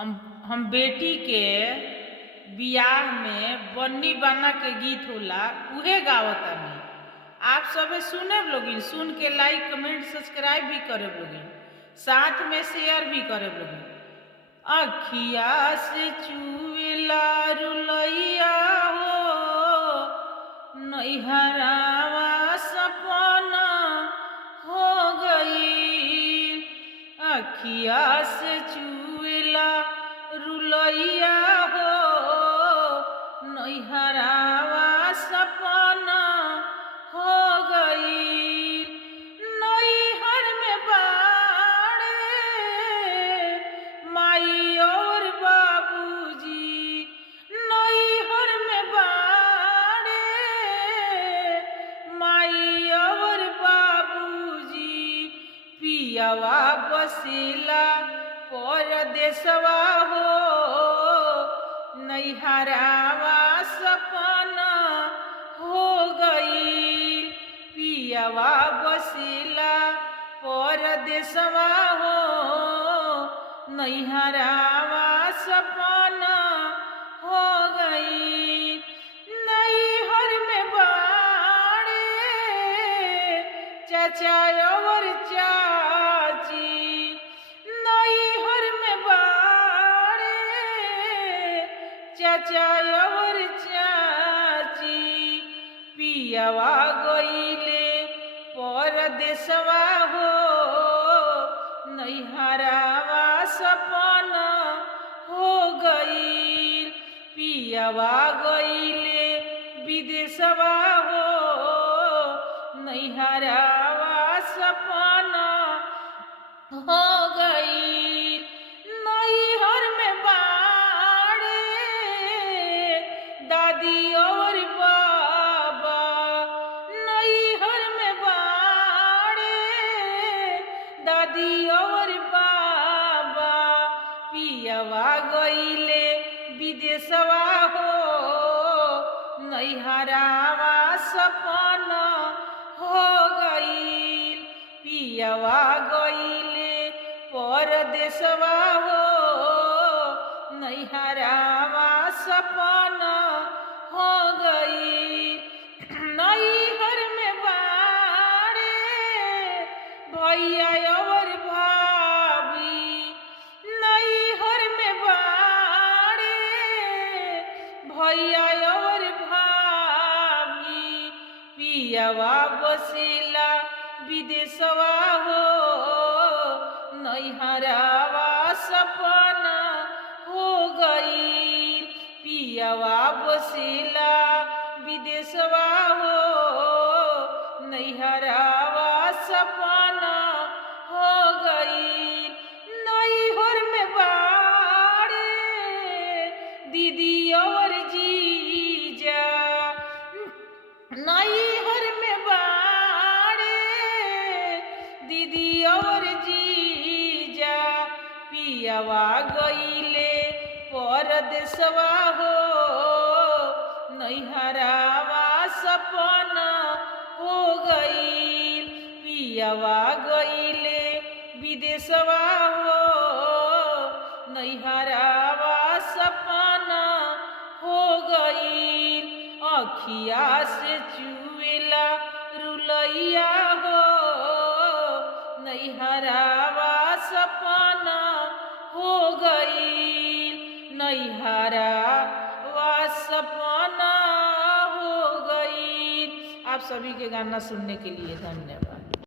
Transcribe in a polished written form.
हम बेटी के बियाह में बन्नी बना के गीत होला उहे गावतानी। आप सबे सुने लोगिन, सुन के लाइक कमेंट सब्सक्राइब भी करे लोगिन, साथ में शेयर भी करे लोगिन। अखिया से चुएला रुलैया हो, नैहरावा सपना हो गई। अखिया से चुएला रुलैया हो, नैहरावा सपना हो गई। नैहर में बाड़े माई और बाबूजी, नैहर में बाड़े माई और बाबूजी। पियावा बसेला परदेसवा हो, नैहरावा सपना हो गई। पियावा बसेला परदेसवा हो, नैहरावा सपना हो गई। नैहर में बाड़े चाचा और चाची, नैहर में बाड़े चाचा और चाची। पियावा गईले परदेसवा हो, नैहरावा सपना हो गई। पियावा गईले विदेशवा हो, नैहरावा सपना हो गई। नैहर में बाड़े दादी और बाबा, नैहर में बाड़े दादी और बाबा। पियावा गईले विदेशवा हो, नैहरावा सपना हो गई। पियावा गईले परदेसवा हो, नैहरावा सपना हो गई। नैहर में बाड़े भैया और भाभी, नैहर में बाड़े भैया और भाभी। पियावा बसेला विदेशवा हो, नैहरावा सपना हो गई। पियावा बसेला विदेशवा हो, नैहरावा सपना हो गई। नैहर में बाड़े दीदी और जीजा, नैहर में बाड़े दीदी और जीजा। पियावा गईले परदेसवा हो, नैहरावा सपना हो गई। पियावा गईले विदेशवा हो, नैहरावा सपना हो गई। अखिया से चुएला रुलैया हो, नैहरावा सपना हो गई। नैहरावा सपना हो गई। आप सभी के गाना सुनने के लिए धन्यवाद।